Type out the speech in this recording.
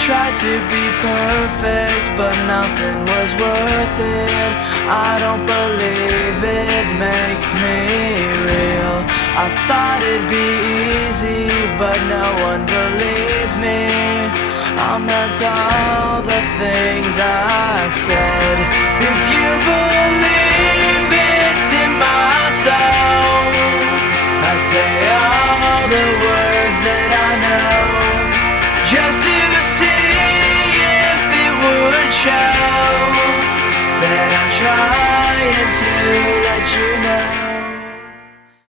tried to be perfect, but nothing was worth it. I don't believe it makes me real. I thought it'd be easy, but no one believes me. I meant all the things I said. If you believe it's in my soul, I'd say all the words